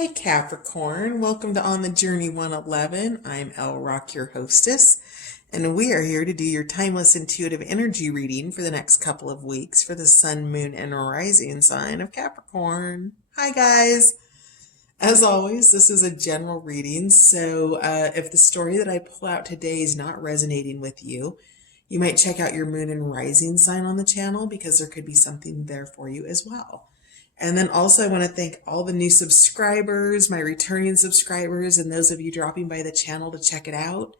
Hi Capricorn, welcome to On the Journey 111. I'm El Rock, your hostess, and we are here to do your timeless intuitive energy reading for the next couple of weeks for the sun, moon, and rising sign of Capricorn. Hi guys! As always, this is a general reading, so if the story that I pull out today is not resonating with you, you might check out your moon and rising sign on the channel because there could be something there for you as well. And then also I want to thank all the new subscribers, my returning subscribers, and those of you dropping by the channel to check it out.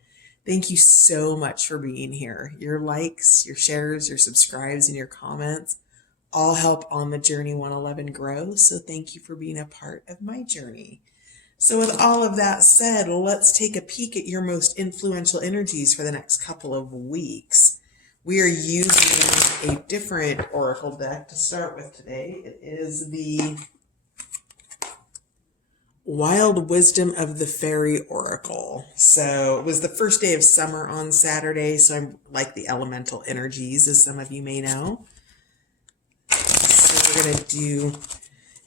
Thank you so much for being here. Your likes, your shares, your subscribes, and your comments all help On the Journey 111 grow. So thank you for being a part of my journey. So with all of that said, let's take a peek at your most influential energies for the next couple of weeks. We are using a different oracle deck to start with today. It is the Wild Wisdom of the Fairy Oracle. So it was the first day of summer on Saturday, so I'm like the elemental energies, as some of you may know. So we're going to do,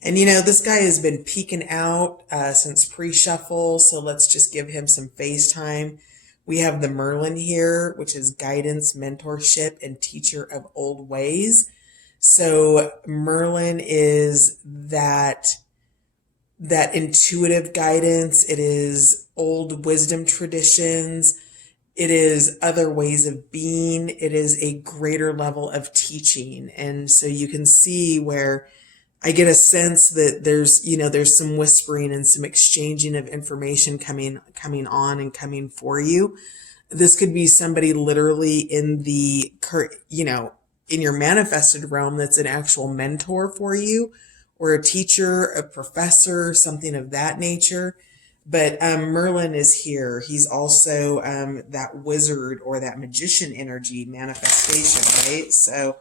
and this guy has been peeking out since pre-shuffle, so let's just give him some face time. We have the Merlin here, which is guidance, mentorship, and teacher of old ways. So Merlin is that intuitive guidance. It is old wisdom traditions. It is other ways of being. It is a greater level of teaching. And so you can see where I get a sense that there's some whispering and some exchanging of information coming on and coming for you. This could be somebody literally in the, in your manifested realm that's an actual mentor for you, or a teacher, a professor, something of that nature. But Merlin is here. He's also that wizard or that magician energy manifestation, right? So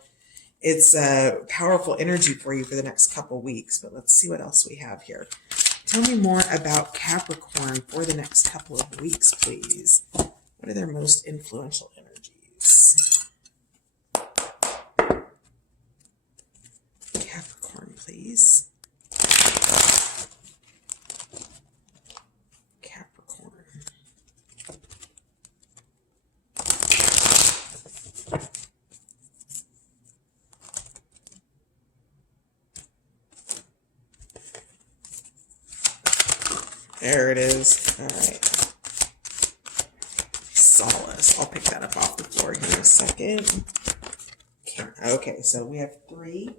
it's a powerful energy for you for the next couple weeks, but let's see what else we have here. Tell me more about Capricorn for the next couple of weeks, please. What are their most influential energies? Capricorn, please. Capricorn. There it is. All right. Solace. I'll pick that up off the floor here in a second. Okay, so we have 3.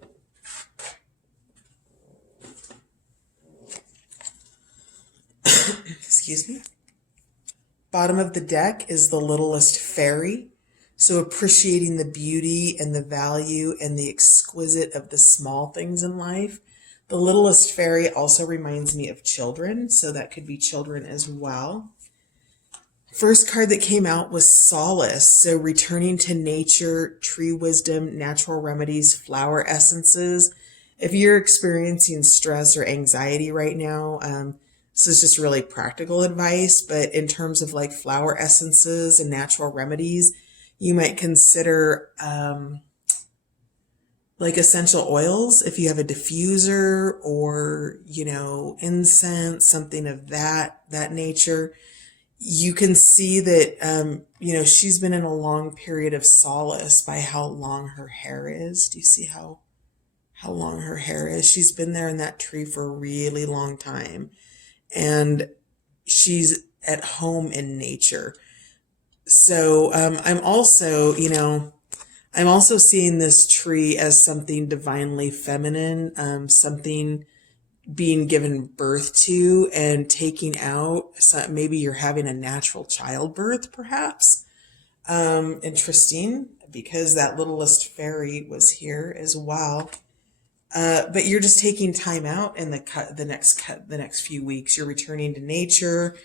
Excuse me. Bottom of the deck is the littlest fairy. So appreciating the beauty and the value and the exquisite of the small things in life. The littlest fairy also reminds me of children, so that could be children as well. First card that came out was Solace, so returning to nature, tree wisdom, natural remedies, flower essences. If you're experiencing stress or anxiety right now, this is just really practical advice, but in terms of like flower essences and natural remedies, you might consider like essential oils, if you have a diffuser or, incense, something of that nature. You can see that, she's been in a long period of solace by how long her hair is. Do you see how long her hair is? She's been there in that tree for a really long time. And she's at home in nature. So I'm also seeing this tree as something divinely feminine, something being given birth to and taking out. So maybe you're having a natural childbirth, perhaps. Interesting, because that littlest fairy was here as well. But you're just taking time out in the next few weeks. You're returning to nature.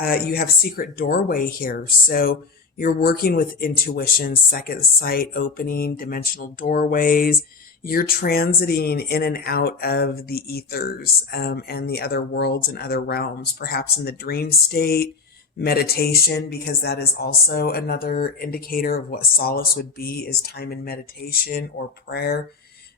You have secret doorway here. So you're working with intuition, second sight, opening dimensional doorways. You're transiting in and out of the ethers and the other worlds and other realms, perhaps in the dream state, meditation, because that is also another indicator of what solace would be, is time in meditation or prayer.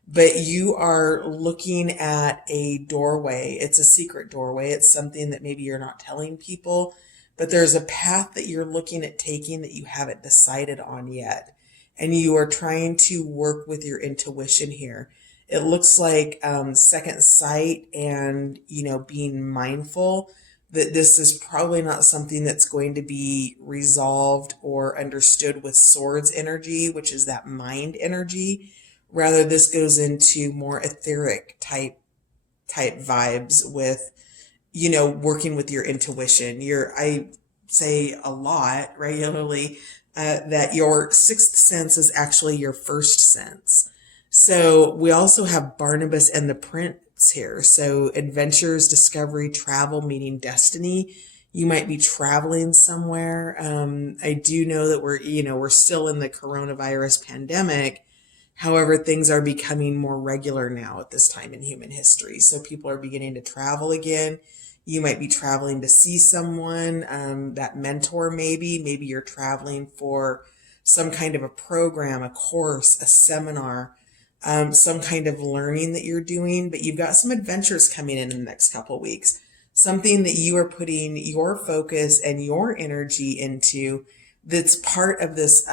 but you are looking at a doorway. It's a secret doorway. It's something that maybe you're not telling people, but there's a path that you're looking at taking that you haven't decided on yet. And you are trying to work with your intuition here. It looks like second sight and, being mindful that this is probably not something that's going to be resolved or understood with swords energy, which is that mind energy. Rather, this goes into more etheric type vibes with, working with your intuition. I say a lot regularly that your sixth sense is actually your first sense. So we also have Barnabas and the Prince here. So adventures, discovery, travel, meeting destiny. You might be traveling somewhere. I do know that we're still in the coronavirus pandemic. However, things are becoming more regular now at this time in human history. So people are beginning to travel again. You might be traveling to see someone, that mentor maybe. Maybe you're traveling for some kind of a program, a course, a seminar, some kind of learning that you're doing. But you've got some adventures coming in the next couple of weeks. Something that you are putting your focus and your energy into that's part of this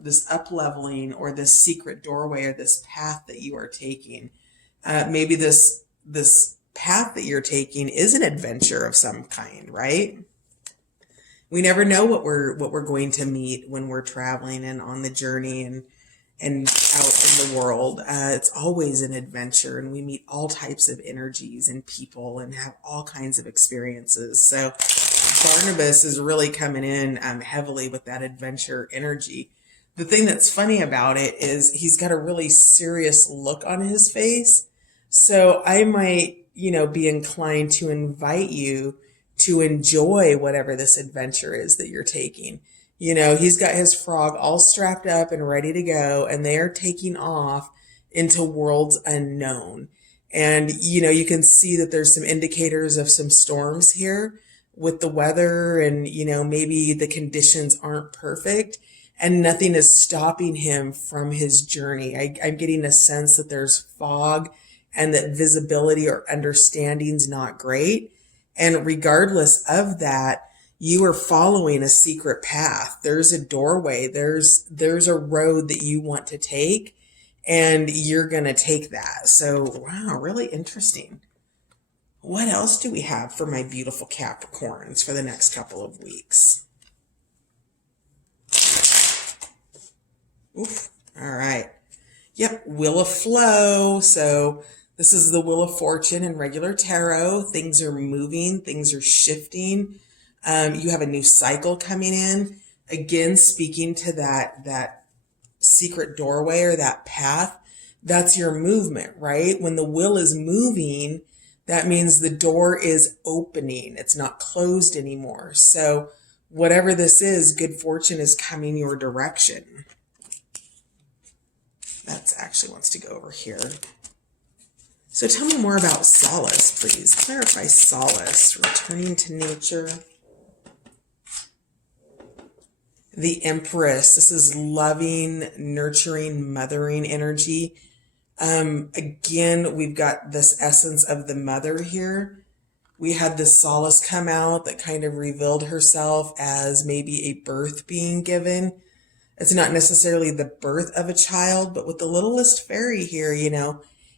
this up leveling or this secret doorway or this path that you are taking. Maybe this path that you're taking is an adventure of some kind, right? We never know what we're going to meet when we're traveling and on the journey and out in the world. It's always an adventure, and we meet all types of energies and people and have all kinds of experiences. So Barnabas is really coming in heavily with that adventure energy. The thing that's funny about it is he's got a really serious look on his face. So I might, be inclined to invite you to enjoy whatever this adventure is that you're taking. He's got his frog all strapped up and ready to go, and they are taking off into worlds unknown. And, you can see that there's some indicators of some storms here with the weather, and, maybe the conditions aren't perfect and nothing is stopping him from his journey. I'm getting a sense that there's fog and that visibility or understanding's not great. And regardless of that, you are following a secret path. There's a doorway. There's a road that you want to take, and you're going to take that. So, wow, really interesting. What else do we have for my beautiful Capricorns for the next couple of weeks? Oof. All right. Yep. Wheel of Flow. So this is the Wheel of Fortune in regular tarot. Things are moving. Things are shifting. You have a new cycle coming in. Again, speaking to that secret doorway or that path, that's your movement, right? When the wheel is moving, that means the door is opening. It's not closed anymore. So whatever this is, good fortune is coming your direction. That actually wants to go over here. So tell me more about solace, please. Clarify solace, returning to nature. The Empress. This is loving, nurturing, mothering energy. Again, we've got this essence of the mother here. We had this Solace come out that kind of revealed herself as maybe a birth being given. It's not necessarily the birth of a child, but with the littlest fairy here,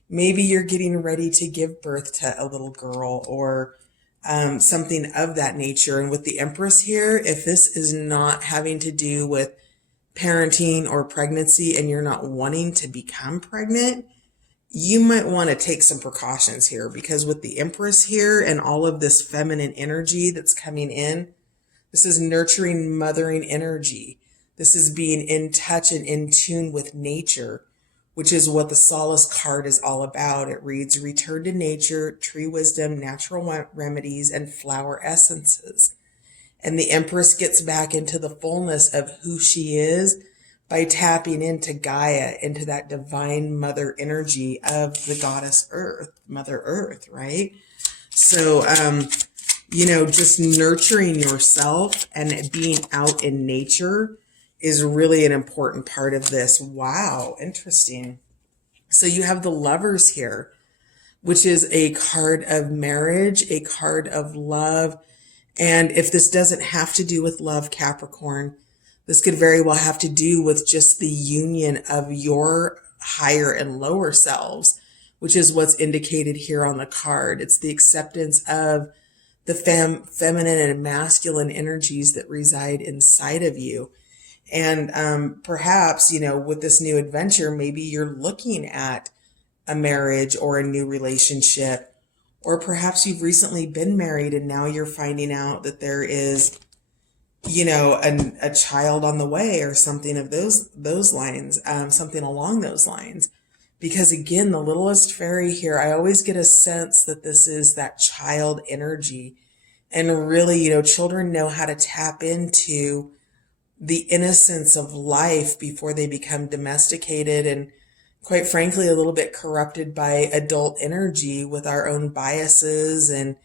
maybe you're getting ready to give birth to a little girl or something of that nature. And with the Empress here, if this is not having to do with parenting or pregnancy and you're not wanting to become pregnant, you might want to take some precautions here, because with the Empress here and all of this feminine energy that's coming in, this is nurturing, mothering energy. This is being in touch and in tune with nature, which is what the Solace card is all about. It reads, return to nature, tree wisdom, natural remedies, and flower essences. And the Empress gets back into the fullness of who she is by tapping into Gaia, into that divine mother energy of the goddess Earth, Mother Earth, right? So, just nurturing yourself and being out in nature is really an important part of this. Wow, interesting. So you have the Lovers here, which is a card of marriage, a card of love. And if this doesn't have to do with love, Capricorn, this could very well have to do with just the union of your higher and lower selves, which is what's indicated here on the card. It's the acceptance of the feminine and masculine energies that reside inside of you. And perhaps, with this new adventure, maybe you're looking at a marriage or a new relationship, or perhaps you've recently been married and now you're finding out that there is, a child on the way, or something of those lines, something along those lines. Because again, the littlest fairy here, I always get a sense that this is that child energy. And really, children know how to tap into the innocence of life before they become domesticated and, quite frankly, a little bit corrupted by adult energy with our own biases and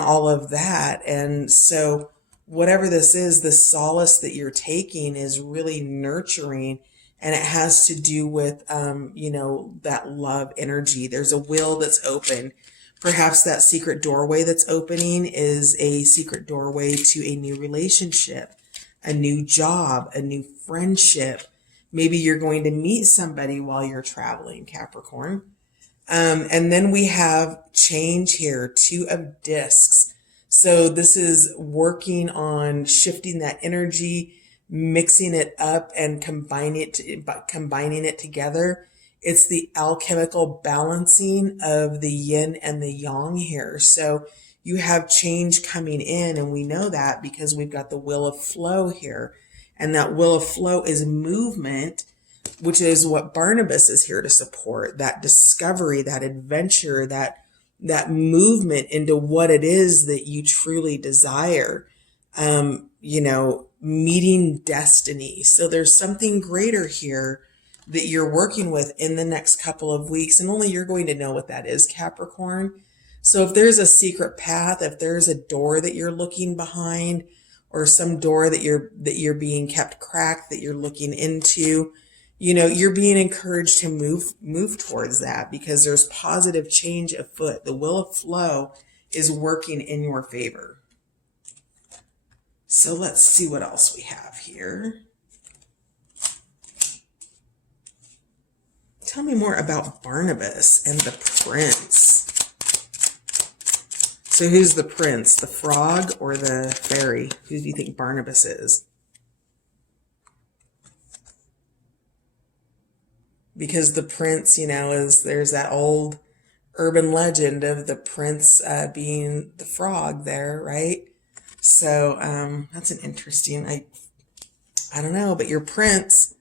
all of that. And so whatever this is, the solace that you're taking is really nurturing, and it has to do with, that love energy. There's a will that's open. Perhaps that secret doorway that's opening is a secret doorway to a new relationship, a new job, a new friendship. Maybe you're going to meet somebody while you're traveling, Capricorn. And then we have change here, 2 of discs. So this is working on shifting that energy, mixing it up and combining it together. It's the alchemical balancing of the yin and the yang here. So you have change coming in, and we know that because we've got the wheel of flow here. And that wheel of flow is movement, which is what Barnabas is here to support, that discovery, that adventure, that movement into what it is that you truly desire, meeting destiny. So there's something greater here that you're working with in the next couple of weeks, and only you're going to know what that is, Capricorn. So if there's a secret path, if there's a door that you're looking behind, or some door that you're being kept cracked, that you're looking into, you're being encouraged to move towards that, because there's positive change afoot. The will of flow is working in your favor. So let's see what else we have here. Tell me more about Barnabas and the prince. So who's the prince, the frog or the fairy? Who do you think Barnabas is? Because the prince, there's that old urban legend of the prince being the frog there, right? So that's an interesting, I don't know, but your prince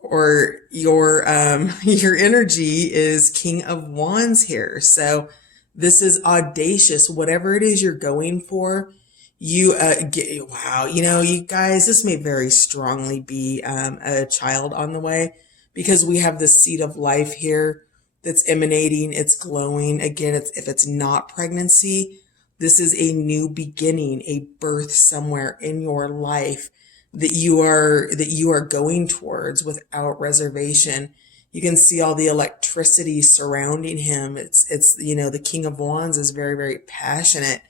or your energy is King of Wands here. So this is audacious. Whatever it is you're going for, wow, you guys, this may very strongly be a child on the way, because we have the seed of life here that's emanating. It's glowing. Again, if it's not pregnancy, this is a new beginning, a birth somewhere in your life that you are going towards without reservation. You can see all the electricity surrounding him. It's the King of Wands is very, very passionate.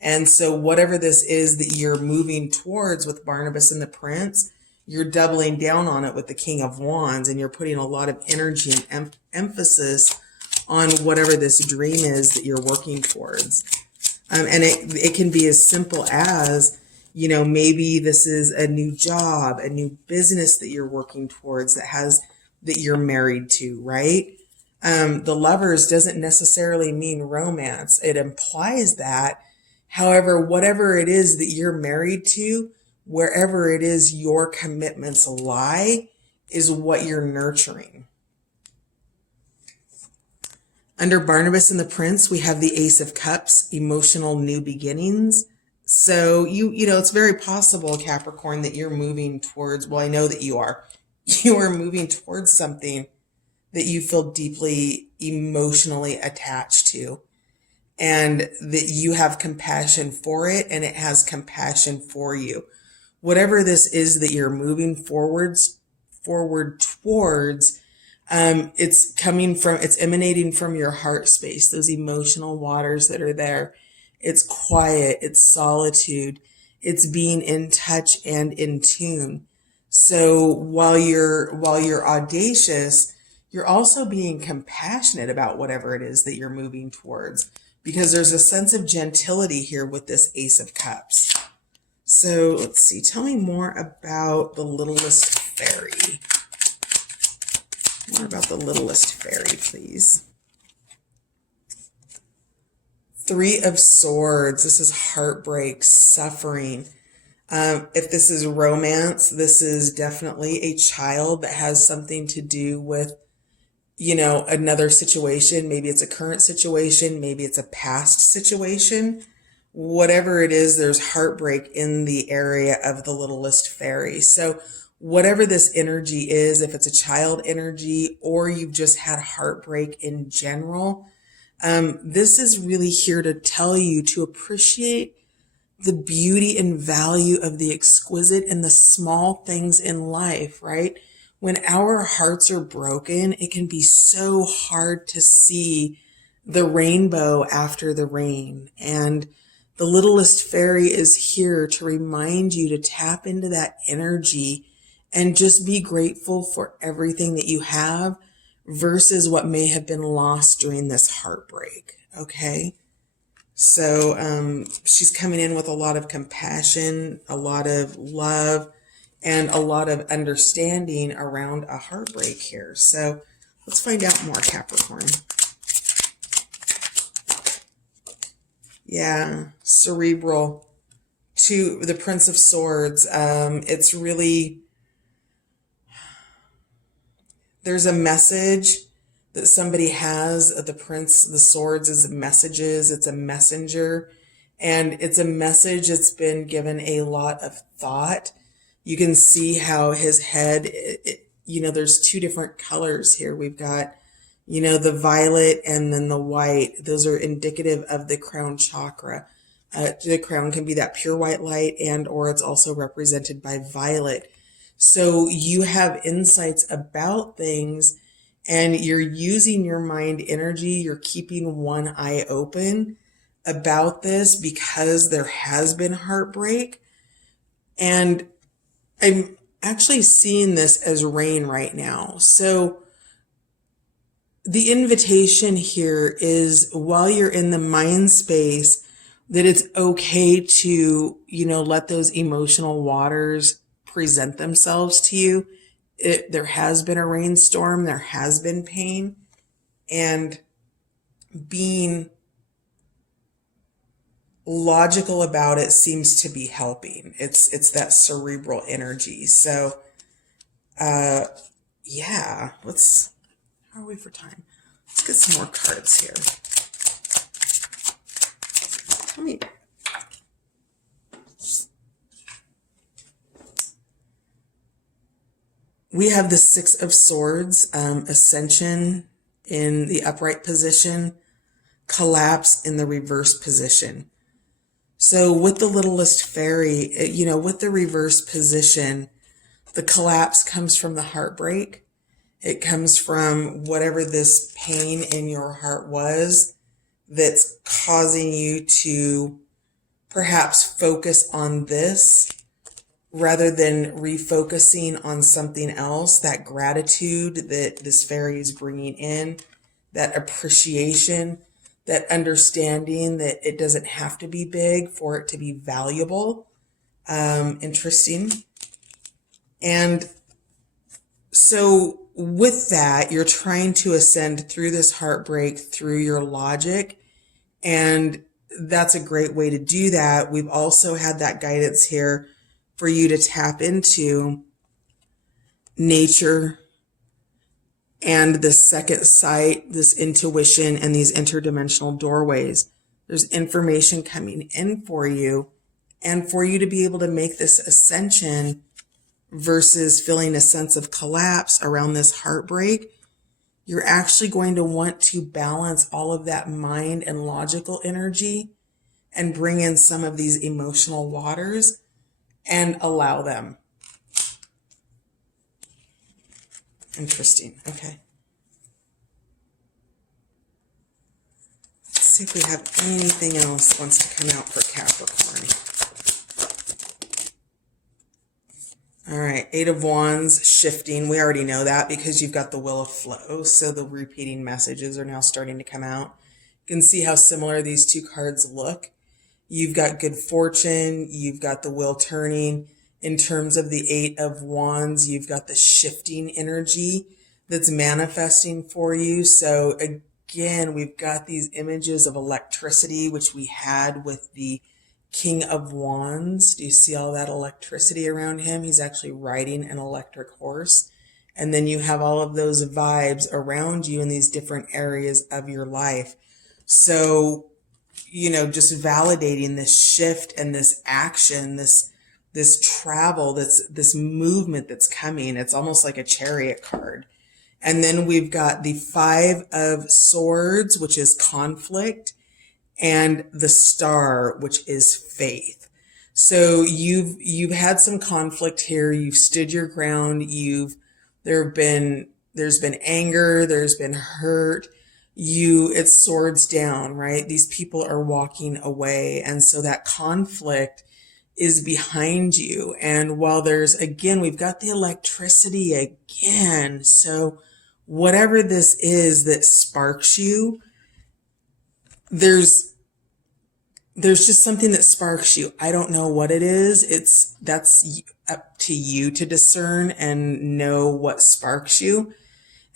And so whatever this is that you're moving towards with Barnabas and the Prince, you're doubling down on it with the King of Wands, and you're putting a lot of energy and emphasis on whatever this dream is that you're working towards. And it can be as simple as, maybe this is a new job, a new business that you're working towards that you're married to, right? The Lovers doesn't necessarily mean romance. It implies that. However, whatever it is that you're married to, wherever it is your commitments lie, is what you're nurturing. Under Barnabas and the Prince, we have the Ace of Cups, emotional new beginnings. So it's very possible, Capricorn, that you're moving towards, well, I know that you are moving towards something that you feel deeply emotionally attached to, and that you have compassion for it, and it has compassion for you. Whatever this is that you're moving forward towards, It's emanating from your heart space, those emotional waters that are there. It's quiet, it's solitude, it's being in touch and in tune. So while you're audacious, you're also being compassionate about whatever it is that you're moving towards, because there's a sense of gentility here with this Ace of Cups. So let's see, tell me more about the littlest fairy. More about the littlest fairy, please. Three of Swords. This is heartbreak, suffering. If this is romance, this is definitely a child that has something to do with, another situation. Maybe it's a current situation. Maybe it's a past situation. Whatever it is, there's heartbreak in the area of the littlest fairy. So whatever this energy is, if it's a child energy or you've just had heartbreak in general, this is really here to tell you to appreciate the beauty and value of the exquisite and the small things in life, right? When our hearts are broken, it can be so hard to see the rainbow after the rain. And the littlest fairy is here to remind you to tap into that energy and just be grateful for everything that you have versus what may have been lost during this heartbreak. Okay. So she's coming in with a lot of compassion, a lot of love, and a lot of understanding around a heartbreak here. So let's find out more, Capricorn. Yeah, cerebral. To the Prince of Swords. It's really, there's a message that somebody has. The Prince, the Swords is messages. It's a messenger. And it's a message that's been given a lot of thought. You can see how his head, there's two different colors here. We've got, the violet and then the white. Those are indicative of the crown chakra. The crown can be that pure white light, and or it's also represented by violet. So you have insights about things and you're using your mind energy. You're keeping one eye open about this because there has been heartbreak. And I'm actually seeing this as rain right now. So the invitation here is, while you're in the mind space, that it's okay to, let those emotional waters present themselves to you. There has been a rainstorm, there has been pain, and being logical about it seems to be helping. It's that cerebral energy. So, yeah, how are we for time? Let's get some more cards here. Tell me. We have the Six of Swords, ascension in the upright position, collapse in the reverse position. So with the littlest fairy, with the reverse position, the collapse comes from the heartbreak. It comes from whatever this pain in your heart was that's causing you to perhaps focus on this rather than refocusing on something else. That gratitude that this fairy is bringing in, that appreciation, that understanding that it doesn't have to be big for it to be valuable. Interesting. And so with that, you're trying to ascend through this heartbreak, through your logic. And that's a great way to do that. We've also had that guidance here for you to tap into nature and the second sight, this intuition, and these interdimensional doorways. There's information coming in for you, and for you to be able to make this ascension versus feeling a sense of collapse around this heartbreak, you're actually going to want to balance all of that mind and logical energy and bring in some of these emotional waters and allow them. Interesting. Okay. see if we have anything else that wants to come out for Capricorn. All right, Eight of Wands, shifting. We already know that because you've got the Wheel of Flow. So the repeating messages are now starting to come out. You can see how similar these two cards look. You've got good fortune. You've got the wheel turning. In terms of the Eight of Wands, you've got the shifting energy that's manifesting for you. So again, we've got these images of electricity, which we had with the King of Wands. Do you see all that electricity around him? He's actually riding an electric horse. And then you have all of those vibes around you in these different areas of your life. So, you know, just validating this shift and this action, this travel, this movement that's coming. It's almost like a Chariot card. And then we've got the Five of Swords, which is conflict, and the Star, which is faith. So you've had some conflict here. You've stood your ground. There's been anger. There's been hurt. It's swords down, right? These people are walking away. And so that conflict is behind you. And while we've got the electricity again. So whatever this is that sparks you, there's just something that sparks you. I don't know what it is. That's up to you to discern and know what sparks you.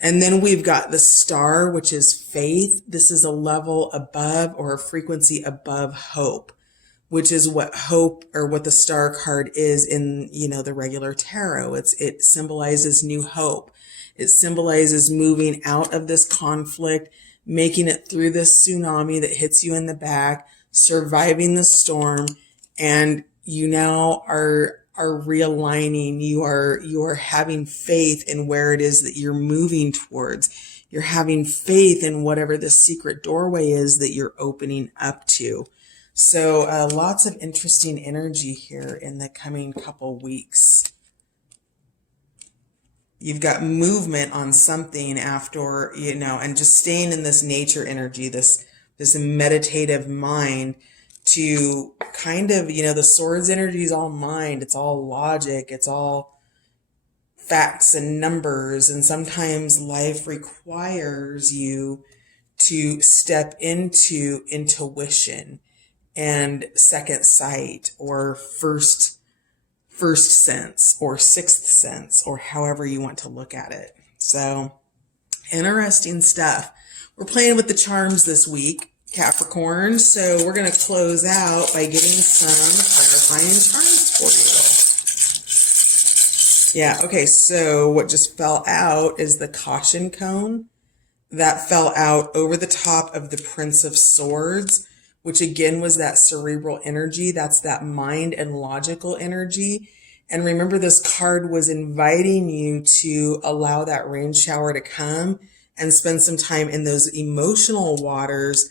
And then we've got the Star, which is faith. This is a level above or a frequency above hope, which is what hope or what the Star card is in, the regular tarot. It symbolizes new hope. It symbolizes moving out of this conflict, making it through this tsunami that hits you in the back, surviving the storm, and you now are realigning. You are having faith in where it is that you're moving towards. You're having faith in whatever the secret doorway is that you're opening up to. So lots of interesting energy here in the coming couple weeks. You've got movement on something after, and just staying in this nature energy, this meditative mind to kind of, the swords energy is all mind. It's all logic. It's all facts and numbers. And sometimes life requires you to step into intuition and second sight or first sense or sixth sense, or however you want to look at it. So interesting stuff. We're playing with the charms this week, Capricorn. So we're going to close out by getting some clarifying charms for you. Yeah. Okay. So what just fell out is the caution cone that fell out over the top of the Prince of Swords, which again was that cerebral energy. That's that mind and logical energy. And remember, this card was inviting you to allow that rain shower to come and spend some time in those emotional waters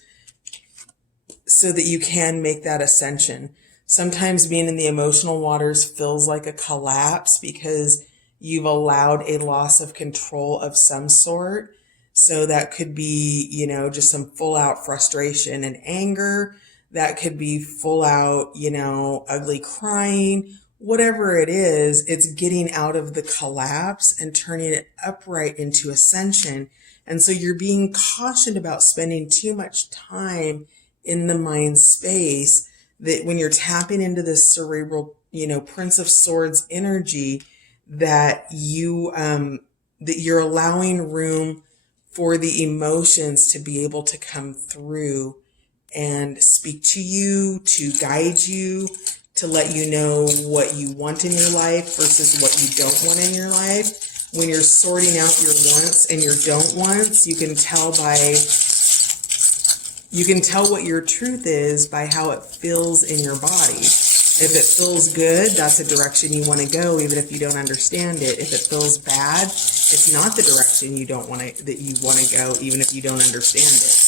so that you can make that ascension. Sometimes being in the emotional waters feels like a collapse because you've allowed a loss of control of some sort. So that could be, just some full out frustration and anger. That could be full out, ugly crying. Whatever it is, it's getting out of the collapse and turning it upright into ascension. And so you're being cautioned about spending too much time in the mind space, that when you're tapping into this cerebral, Prince of Swords energy, that you're allowing room for the emotions to be able to come through and speak to you, to guide you, to let you know what you want in your life versus what you don't want in your life. When you're sorting out your wants and your don't wants, you can tell what your truth is by how it feels in your body. If it feels good, that's a direction you want to go, even if you don't understand it. If it feels bad, it's not the direction you want to go, even if you don't understand it.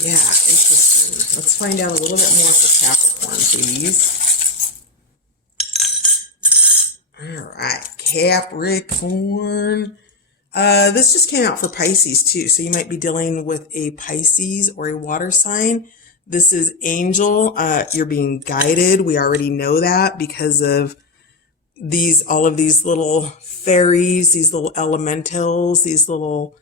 Yeah, interesting. Let's find out a little bit more for Capricorn, please. All right, Capricorn. This just came out for Pisces too, so you might be dealing with a Pisces or a water sign. This is angel. You're being guided. We already know that because of all of these little fairies, these little elementals, these little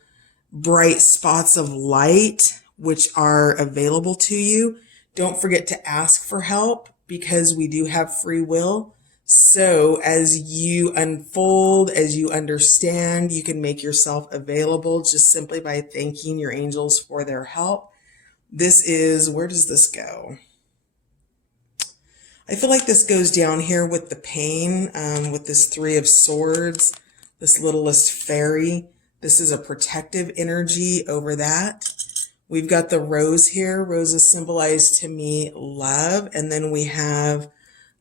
bright spots of light, which are available to you. Don't forget to ask for help because we do have free will. So as you unfold, as you understand, you can make yourself available just simply by thanking your angels for their help. This is, where does this go? I feel like this goes down here with the pain, with this Three of Swords, this littlest fairy. This is a protective energy over that. We've got the rose here. Roses symbolize to me love. And then we have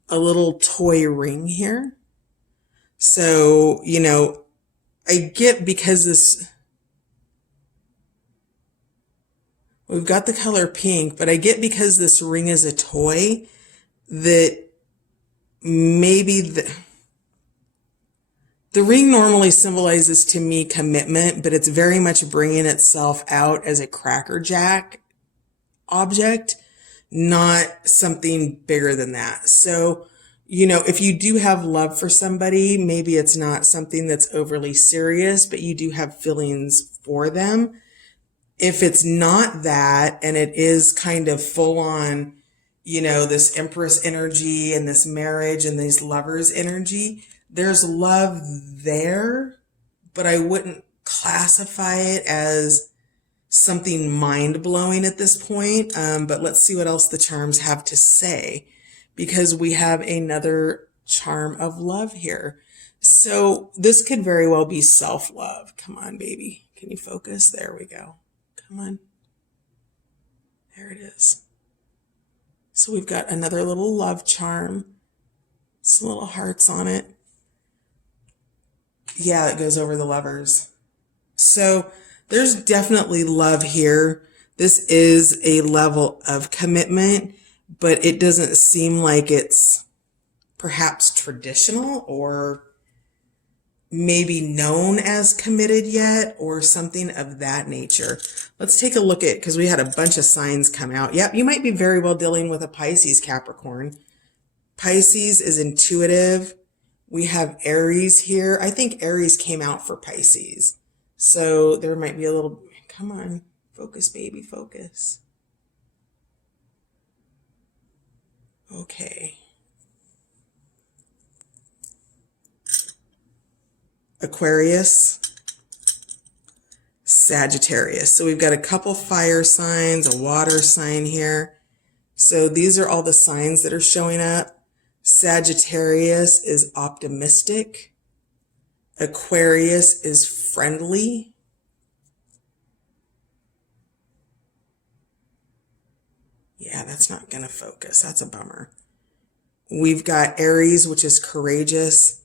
a little toy ring here. So, you know, I get because we've got the color pink, but I get because this ring is a toy that maybe the ring normally symbolizes to me commitment, but it's very much bringing itself out as a Cracker Jack object, not something bigger than that. So, you know, if you do have love for somebody, maybe it's not something that's overly serious, but you do have feelings for them. If it's not that, and it is kind of full on, you know, this Empress energy and this marriage and these lovers energy, there's love there, but I wouldn't classify it as something mind-blowing at this point. But let's see what else the charms have to say, because we have another charm of love here. So this could very well be self-love. Come on, baby. Can you focus? There we go. Come on. There it is. So we've got another little love charm. Some little hearts on it. Yeah, it goes over the lovers. So there's definitely love here. This is a level of commitment, but it doesn't seem like it's perhaps traditional or maybe known as committed yet or something of that nature. Let's take a look at, because we had a bunch of signs come out. Yep, you might be very well dealing with a Pisces, Capricorn. Pisces is intuitive. We have Aries here. I think Aries came out for Pisces. So there might be a little, come on, focus, baby, focus. Okay. Aquarius, Sagittarius. So we've got a couple fire signs, a water sign here. So these are all the signs that are showing up. Sagittarius is optimistic. Aquarius is friendly. Yeah, that's not going to focus. That's a bummer. We've got Aries, which is courageous.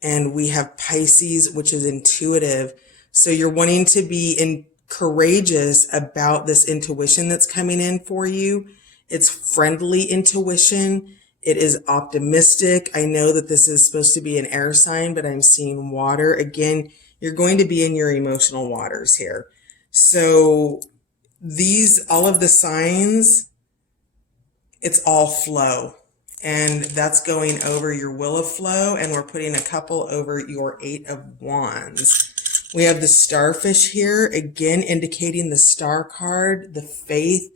And we have Pisces, which is intuitive. So you're wanting to be courageous about this intuition that's coming in for you. It's friendly intuition. It is optimistic. I know that this is supposed to be an air sign, but I'm seeing water. Again, you're going to be in your emotional waters here. So all of the signs, it's all flow. And that's going over your Wheel of Flow, and we're putting a couple over your Eight of Wands. We have the Starfish here, again indicating the Star card, the faith,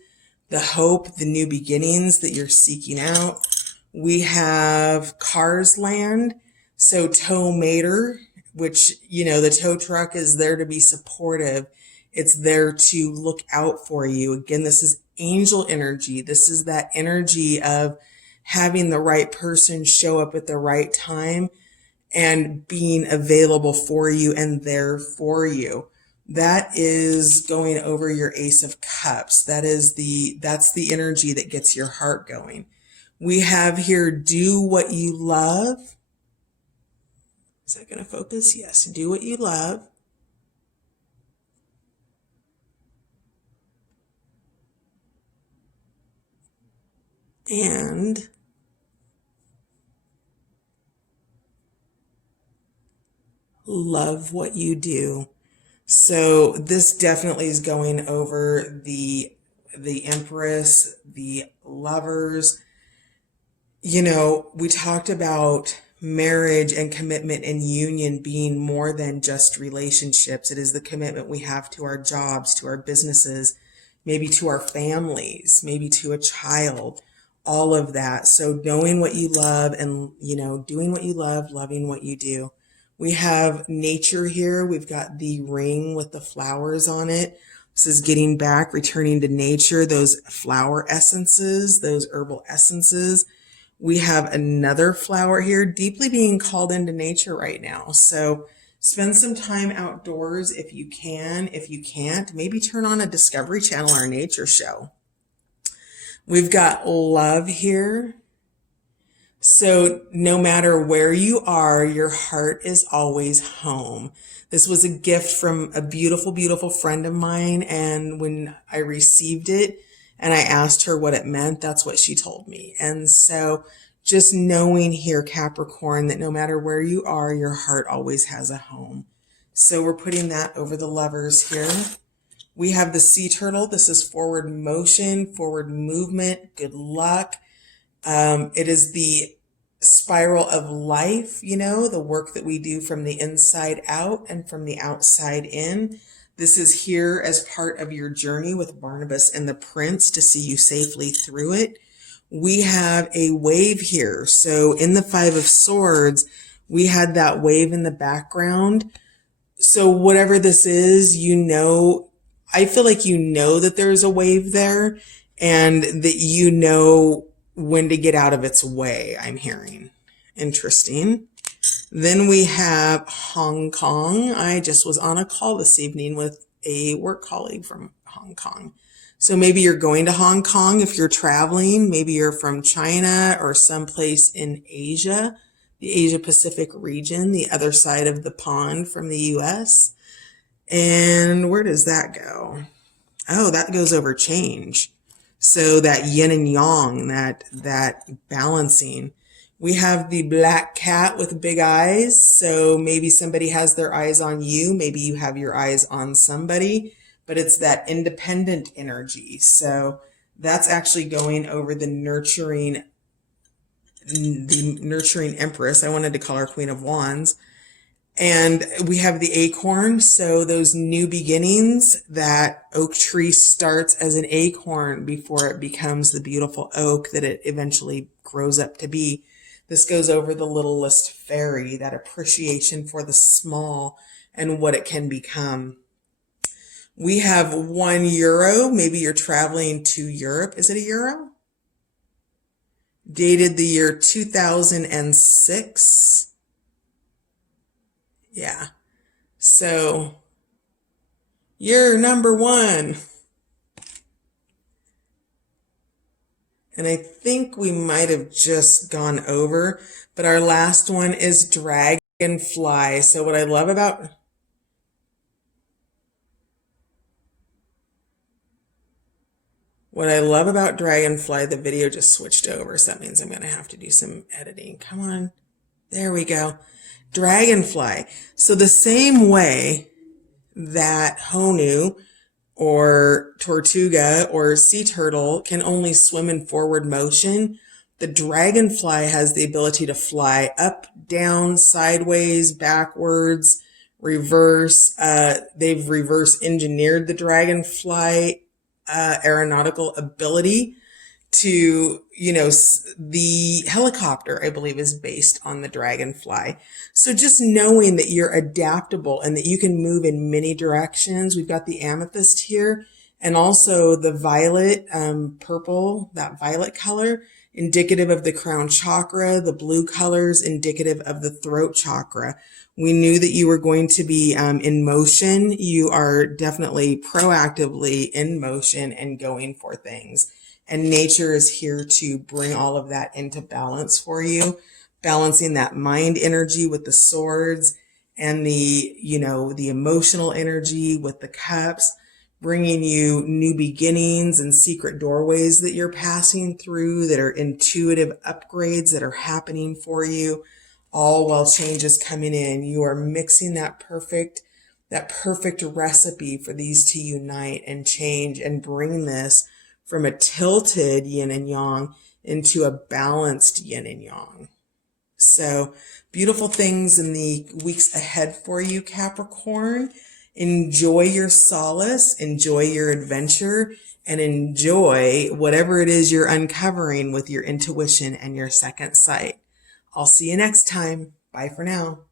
the hope, the new beginnings that you're seeking out. We have Cars Land, so tow mater, which, you know, the tow truck is there to be supportive. It's there to look out for you. Again, this is angel energy. This is that energy of having the right person show up at the right time and being available for you and there for you. That is going over your Ace of Cups. That's the energy that gets your heart going. We have here, do what you love. Is that going to focus? Yes, do what you love. And love what you do. So this definitely is going over the Empress, the Lovers. You know, we talked about marriage and commitment and union being more than just relationships. It is the commitment we have to our jobs, to our businesses, maybe to our families, maybe to a child, all of that. So knowing what you love and, you know, doing what you love, loving what you do. We have nature here. We've got the ring with the flowers on it. This is getting back, returning to nature, those flower essences, those herbal essences. We have another flower here deeply being called into nature right now. So spend some time outdoors if you can. If you can't, maybe turn on a Discovery Channel or a nature show. We've got love here. So no matter where you are, your heart is always home. This was a gift from a beautiful, beautiful friend of mine. And when I received it and I asked her what it meant, that's what she told me. And so just knowing here, Capricorn, that no matter where you are, your heart always has a home. So we're putting that over the Lovers here. We have the sea turtle. This is forward motion, forward movement, good luck. It is the spiral of life, you know, the work that we do from the inside out and from the outside in. This is here as part of your journey with Barnabas and the Prince to see you safely through it. We have a wave here. So in the Five of Swords, we had that wave in the background. So whatever this is, you know, I feel like you know that there's a wave there and that you know when to get out of its way, I'm hearing. Interesting. Then we have Hong Kong. I just was on a call this evening with a work colleague from Hong Kong. So maybe you're going to Hong Kong if you're traveling. Maybe you're from China or someplace in Asia, the Asia Pacific region, the other side of the pond from the US. And where does that go? Oh, that goes over change. So that yin and yang, that balancing. We have the black cat with big eyes. So maybe somebody has their eyes on you. Maybe you have your eyes on somebody, but it's that independent energy. So that's actually going over the nurturing Empress. I wanted to call her Queen of Wands. And we have the acorn. So those new beginnings, that oak tree starts as an acorn before it becomes the beautiful oak that it eventually grows up to be. This goes over the littlest fairy, that appreciation for the small and what it can become. We have €1. Maybe you're traveling to Europe. Is it a euro? Dated the year 2006. Yeah. So you're number one. And I think we might have just gone over, but our last one is dragonfly. So what I love about dragonfly, the video just switched over. So that means I'm going to have to do some editing. Come on. There we go. Dragonfly. So the same way that Honu or Tortuga or sea turtle can only swim in forward motion, the dragonfly has the ability to fly up, down, sideways, backwards, reverse. They've reverse engineered the dragonfly aeronautical ability to, you know, the helicopter, I believe, is based on the dragonfly. So just knowing that you're adaptable and that you can move in many directions. We've got the amethyst here and also the violet, purple, that violet color, indicative of the crown chakra, the blue colors indicative of the throat chakra. We knew that you were going to be in motion. You are definitely proactively in motion and going for things. And nature is here to bring all of that into balance for you, balancing that mind energy with the swords and the, you know, the emotional energy with the cups, bringing you new beginnings and secret doorways that you're passing through that are intuitive upgrades that are happening for you, all while change is coming in. You are mixing that perfect that perfect recipe for these to unite and change and bring this from a tilted yin and yang into a balanced yin and yang. So beautiful things in the weeks ahead for you, Capricorn. Enjoy your solace, enjoy your adventure, and enjoy whatever it is you're uncovering with your intuition and your second sight. I'll see you next time. Bye for now.